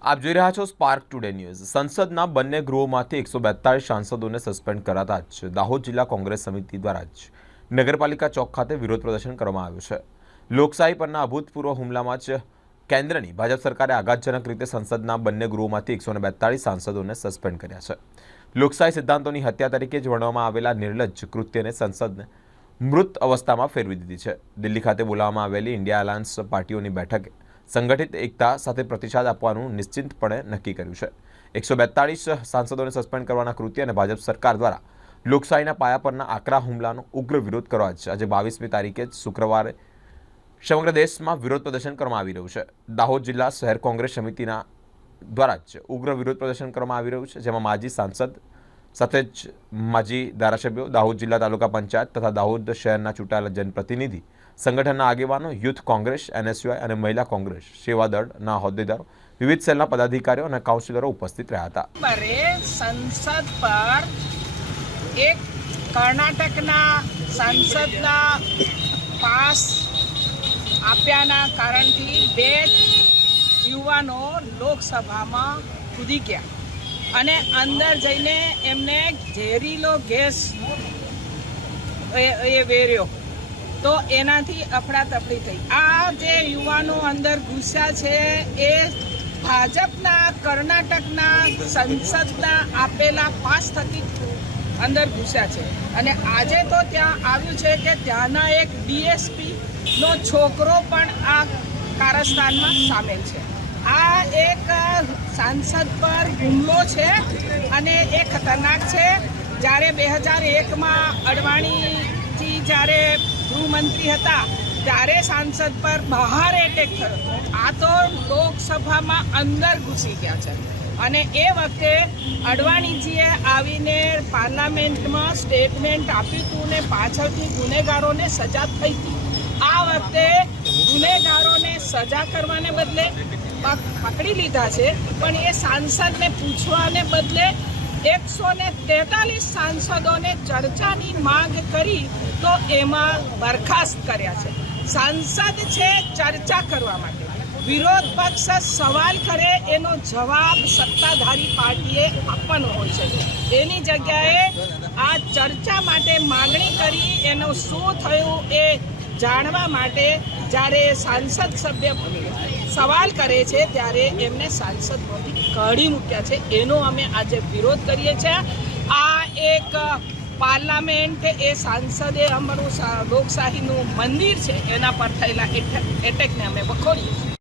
આપ જોઈ રહ્યા છો સ્પાર્ક ટુડે ન્યૂઝ સંસદના બંને ગૃહોમાંથી એકસો બેતાળીસ સાંસદોને સસ્પેન્ડ કરાતા જ દાહોદ જિલ્લા કોંગ્રેસ સમિતિ દ્વારા જ નગરપાલિકા ચોક ખાતે વિરોધ પ્રદર્શન કરવામાં આવ્યું છે. લોકશાહી પરના અભૂતપૂર્વ હુમલામાં જ કેન્દ્રની ભાજપ સરકારે આઘાતજનક રીતે સંસદના બંને ગૃહોમાંથી એકસો બેતાળીસ સાંસદોને સસ્પેન્ડ કર્યા છે. લોકશાહી સિદ્ધાંતોની હત્યા તરીકે જ વર્ણવવામાં આવેલા નિર્લજ્જ કૃત્યને સંસદને મૃત અવસ્થામાં ફેરવી દીધી છે. દિલ્હી ખાતે બોલાવવામાં આવેલી ઇન્ડિયા અલાયન્સ પાર્ટીઓની બેઠકે સંગઠિત એકતા સાથે પ્રતિસાદ આપવાનું નિશ્ચિતપણે નક્કી કર્યું છે. એકસો બેતાળીસ સાંસદોને સસ્પેન્ડ કરવાના કૃત્ય અને ભાજપ સરકાર દ્વારા લોકશાહીના પાયા પરના આકરા હુમલાનો ઉગ્ર વિરોધ કરવા જ આજે બાવીસમી તારીખે શુક્રવારે સમગ્ર દેશમાં વિરોધ પ્રદર્શન કરવામાં આવી રહ્યું છે. દાહોદ જિલ્લા શહેર કોંગ્રેસ સમિતિના દ્વારા જ ઉગ્ર વિરોધ પ્રદર્શન કરવામાં આવી રહ્યું છે, જેમાં માજી સાંસદ સાથે જ માજી ધારાસભ્યો દાહોદ જિલ્લા તાલુકા પંચાયત તથા દાહોદ શહેરના ચૂંટાયેલા જનપ્રતિનિધિ સંગઠનના આગેવાનો, યુથ કોંગ્રેસ, એનએસયુઆઈ અને મહિલા કોંગ્રેસ સેવાદળના હોદ્દેદારો, વિવિધ સેલના પદાધિકારીઓ અને કાઉન્સિલરો ઉપસ્થિત રહ્યા હતા. સંસદ પર એક કર્ણાટકના સાંસદના પાસ આપ્યાના કારણથી બે યુવાનો લોકસભામાં કૂદી ગયા અને અંદર જઈને એમને ઝેરીલો ગેસ એ વેર્યો. તો એનાથી અફડાતફડી થઈ. આ જે યુવાનો અંદર ગુસ્સા છે, એ ભાજપના, કર્ણાટકના સંસદના આપેલા પાસ થકી અંદર ઘૂસ્યા છે. અને આજે તો ત્યાં આવ્યું છે કે ત્યાંના એક ડીએસપીનો છોકરો પણ આ કારસ્તાનમાં સામેલ છે. આ એક સાંસદ પર હુમલો છે અને એ ખતરનાક છે. જ્યારે બે હજાર એકમાં અડવાણીજી જ્યારે ગૃહમંત્રી હતા, ત્યારે સાંસદ પર બહાર એટેક થયો. આ તો લોકસભામાં અંદર ઘૂસી ગયા છે. અને એ વખતે અડવાણીજીએ આવીને પાર્લામેન્ટમાં સ્ટેટમેન્ટ આપ્યું હતું ને પાછળથી ગુનેગારોને સજા થઈ હતી. આ વખતે ગુનેગારોને સજા કરવાને બદલે પક- પકડી લીધા છે, પણ એ સાંસદને પૂછવાને બદલે એકસો ને તેતાલીસ સાંસદોને ચર્ચાની માંગ કરી તો એમાં બરખાસ્ત કર્યા છે. સાંસદ છે ચર્ચા કરવા માટે. વિરોધ પક્ષ સવાલ કરે એનો જવાબ સત્તાધારી પાર્ટીએ આપવાનો હોય છે. એની જગ્યાએ આ ચર્ચા માટે માગણી કરી એનું શું થયું એ જાણવા માટે જ્યારે સાંસદ સભ્ય સવાલ કરે છે, ત્યારે એમને સાંસદમાંથી કાઢી મૂક્યા છે. એનો અમે આજે વિરોધ કરીએ છીએ. આ એક પાર્લામેન્ટ એ સાંસદે અમારું લોકશાહીનું મંદિર છે. એના પર થયેલા એટેક- એટેકને અમે વખોડીએ છીએ.